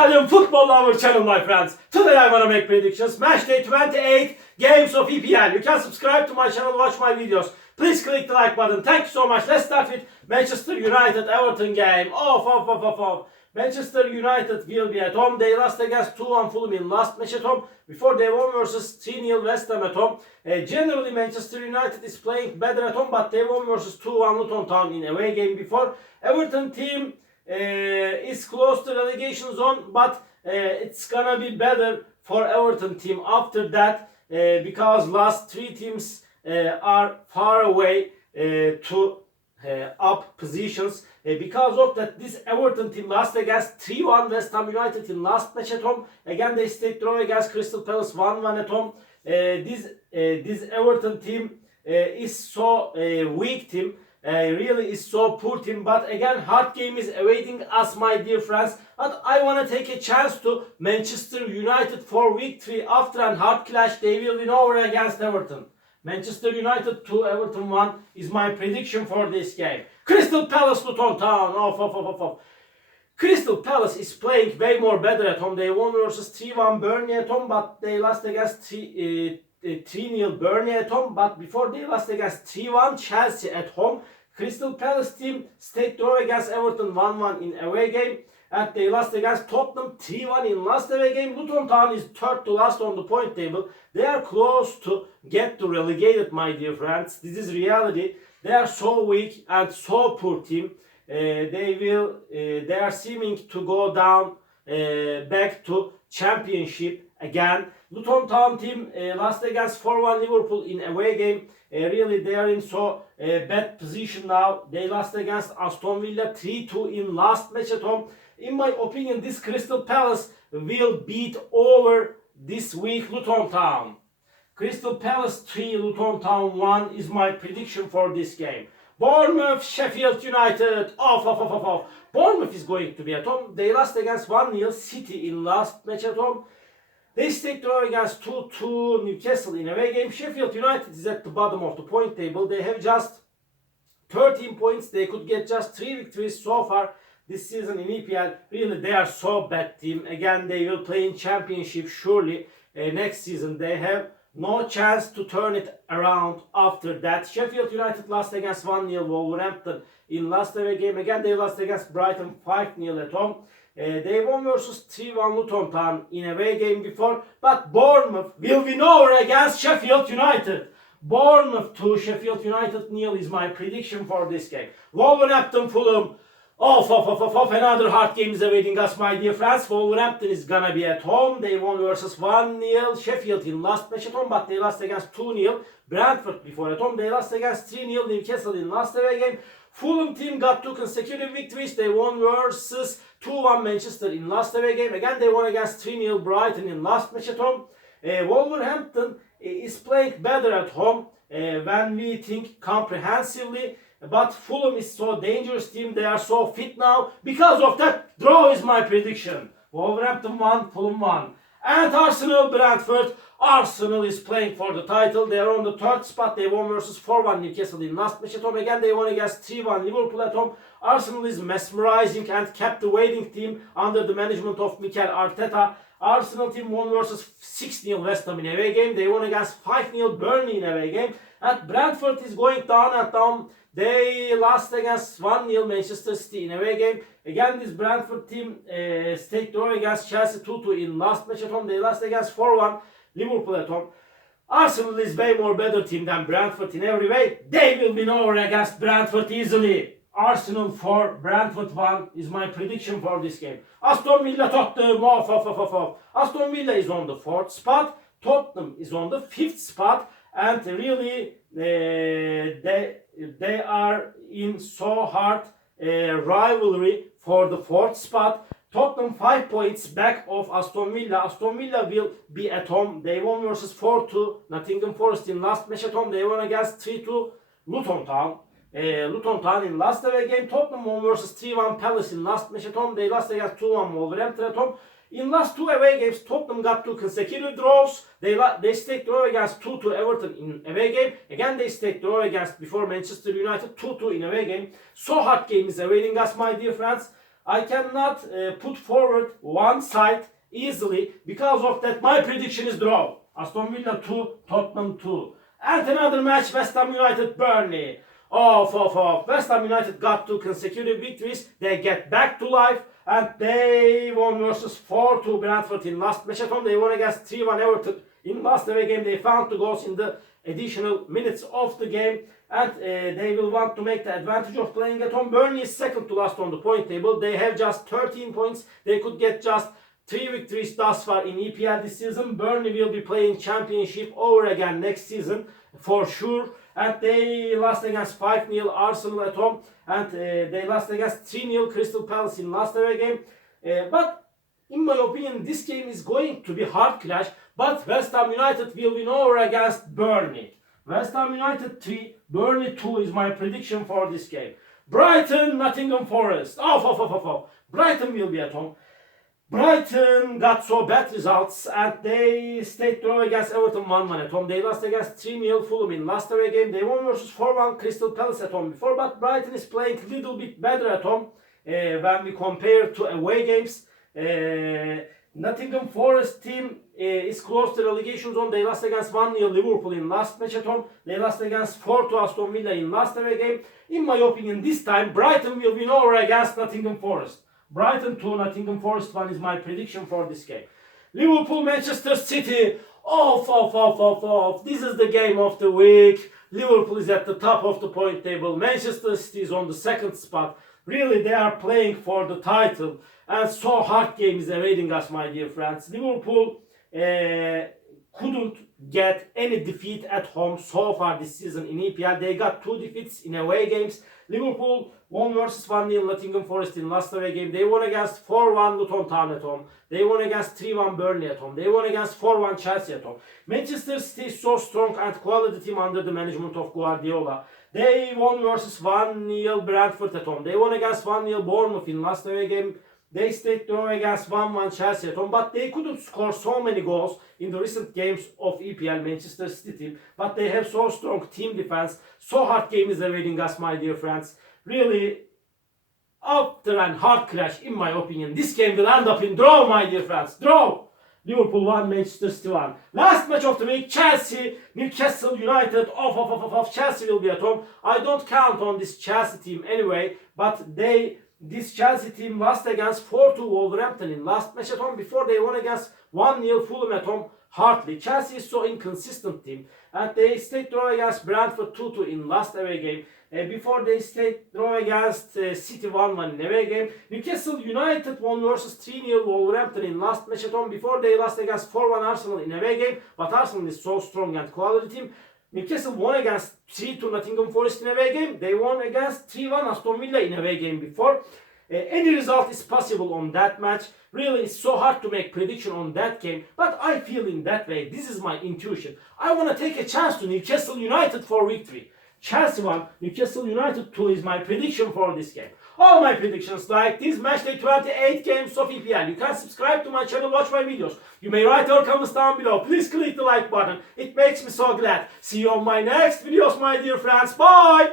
Italian football lover channel, my friends. Today I want to make predictions. Match day 28, games of EPL. You can subscribe to my channel, watch my videos. Please click the like button. Thank you so much. Let's start with Manchester United Everton game. Manchester United will be at home. They lost against 2-1 Fulham in last match at home. Before they won versus 3-0 West Ham at home. Generally Manchester United is playing better at home, but they won versus 2-1 Luton Town in away game before. Everton team is close to relegation zone, but it's gonna be better for Everton team after that because last three teams are far away to up positions. Because of that, this Everton team lost against 3-1 West Ham United in last match at home. Again, they stayed draw against Crystal Palace 1-1 at home. This Everton team is so weak team. Really is so poor team, but again hard game is awaiting us, my dear friends. But I want to take a chance to Manchester United for week 3 after a hard clash. They will win over against Everton. Manchester United 2, Everton 1 is my prediction for this game. Crystal Palace Luton Town. Crystal Palace is playing way more better at home. They won versus 3-1 Burnley at home, but they lost against 3-0 Burnley at home. But before they lost against 3-1 Chelsea at home. Crystal Palace team stayed draw against Everton 1-1 in away game. And they lost against Tottenham 3-1 in last away game. Luton Town is third to last on the point table. They are close to get to relegated, my dear friends. This is reality. They are so weak and so poor team. They are seeming to go down back to championship again. Luton Town team lost against 4-1 Liverpool in away game. Really they are in so bad position now. They lost against Aston Villa 3-2 in last match at home. In my opinion, this Crystal Palace will beat over this week Luton Town. Crystal Palace 3, Luton Town 1 is my prediction for this game. Bournemouth, Sheffield United. Bournemouth is going to be at home. They lost against 1-0 City in last match at home. They stayed draw against 2-2 Newcastle in away game. Sheffield United is at the bottom of the point table. They have just 13 points. They could get just 3 victories so far this season in EPL. Really, they are so bad team. Again, they will play in championship surely next season. They have no chance to turn it around after that. Sheffield United lost against 1-0 Wolverhampton in last away game. Again, they lost against Brighton 5-0 at home. They won versus 3-1 Luton Town in away game before. But Bournemouth will win over against Sheffield United. Bournemouth 2, Sheffield United 0 is my prediction for this game. Wolverhampton Fulham. Another hard game is awaiting us, my dear friends. Wolverhampton is gonna be at home. They won versus 1-0 Sheffield in last match at home, but they lost against 2-0 Bradford before at home. They lost against 3-0 Newcastle in last away game. Fulham team got 2 consecutive victories. They won versus 2-1 Manchester in last away game. Again, they won against 3-0 Brighton in last match at home. Wolverhampton is playing better at home when we think comprehensively. But Fulham is so dangerous team. They are so fit now. Because of that, draw is my prediction. Wolverhampton 1, Fulham 1. And Arsenal, Bradford. Arsenal is playing for the title. They are on the third spot. They won versus 4-1 Newcastle in last match at home. Again, they won against 3-1 Liverpool at home. Arsenal is mesmerizing and captivating team under the management of Mikel Arteta. Arsenal team won versus 6-0 West Ham in away game. They won against 5-0 Burnley in away game. And Bradford is going down and down. They lost against 1-0 Manchester City in away game. Again, this Bradford team stayed draw against Chelsea 2-2 in last match at home. They lost against 4-1 Liverpool at home. Arsenal is way more better team than Bradford in every way. They will win over against Bradford easily. Arsenal 4, Brentford 1 is my prediction for this game. Aston Villa Tottenham. Aston Villa is on the 4th spot. Tottenham is on the 5th spot. And really they are in so hard rivalry for the 4th spot. Tottenham 5 points back of Aston Villa. Aston Villa will be at home. They won versus 4-2 Nottingham Forest in last match at home. They won against 3-2 Luton Town. Luton Town in last away game. Tottenham won versus 3-1 Palace in last match at home. They lost against 2-1 Wolverhampton at home. In last 2 away games, Tottenham got 2 consecutive draws. They stayed draw against 2-2 Everton in away game. Again, they stayed draw against before Manchester United 2-2 in away game. So hard game is awaiting us, my dear friends. I cannot put forward one side easily. Because of that, my prediction is draw. Aston Villa 2, Tottenham 2. And another match, West Ham United Burnley. West Ham United got 2 consecutive victories. They get back to life. And they won versus 4-2 Bradford in last match at home. They won against 3-1 Everton in last away game. They found 2 goals in the additional minutes of the game. And they will want to make the advantage of playing at home. Burnley is second to last on the point table. They have just 13 points. They could get just 3 victories thus far in EPL this season. Burnley will be playing Championship over again next season for sure. And they lost against 5-0 Arsenal at home. And they lost against 3-0 Crystal Palace in last away game. But in my opinion, this game is going to be hard clash. But West Ham United will win over against Burnley. West Ham United 3, Burnley 2 is my prediction for this game. Brighton, Nottingham Forest. Brighton will be at home. Brighton got so bad results and they stayed draw against Everton 1-1 at home. They lost against 3-0 Fulham in last away game. They won versus 4-1 Crystal Palace at home before, but Brighton is playing a little bit better at home when we compare to away games. Nottingham Forest team is close to relegation zone. They lost against 1-0 Liverpool in last match at home. They lost against 4-2 Aston Villa in last away game. In my opinion, this time Brighton will win over against Nottingham Forest. Brighton 2, Nottingham Forest 1 is my prediction for this game. Liverpool, Manchester City. This is the game of the week. Liverpool is at the top of the point table. Manchester City is on the second spot. Really, they are playing for the title. And so hard game is awaiting us, my dear friends. Liverpool couldn't get any defeat at home so far this season in EPL. They got 2 defeats in away games. Liverpool won versus 1-0 Nottingham Forest in last away game. They won against 4-1 Luton Town at home. They won against 3-1 Burnley at home. They won against 4-1 Chelsea at home. Manchester City is so strong and quality team under the management of Guardiola. They won versus 1-0 Bradford at home. They won against 1-0 Bournemouth in last away game. They stayed draw against 1-1 Chelsea at home, but they couldn't score so many goals in the recent games of EPL Manchester City team. But they have so strong team defense. So hard game is awaiting us, my dear friends. Really, after an hard clash, in my opinion, this game will end up in draw, my dear friends. Draw! Liverpool 1, Manchester City 1. Last match of the week, Chelsea, Newcastle United. Chelsea will be at home. I don't count on this Chelsea team anyway, but this Chelsea team lost against 4-2 Wolverhampton in last match at home. Before they won against 1-0 Fulham at home hardly. Chelsea is so inconsistent team. And they stayed draw against Bradford 2-2 in last away game. Before they stayed draw against City 1-1 in away game. Newcastle United won versus 3-0 Wolverhampton in last match at home. Before they lost against 4-1 Arsenal in away game. But Arsenal is so strong and quality team. Newcastle won against 3-2 Nottingham Forest in away game. They won against 3-1 Aston Villa in away game before. Any result is possible on that match. Really, it's so hard to make prediction on that game. But I feel in that way. This is my intuition. I want to take a chance to Newcastle United for victory. Chelsea 1, Newcastle United 2 is my prediction for this game. All my predictions like this matchday 28 games of EPL. You can subscribe to my channel, watch my videos. You may write your comments down below. Please click the like button. It makes me so glad. See you on my next videos, my dear friends. Bye!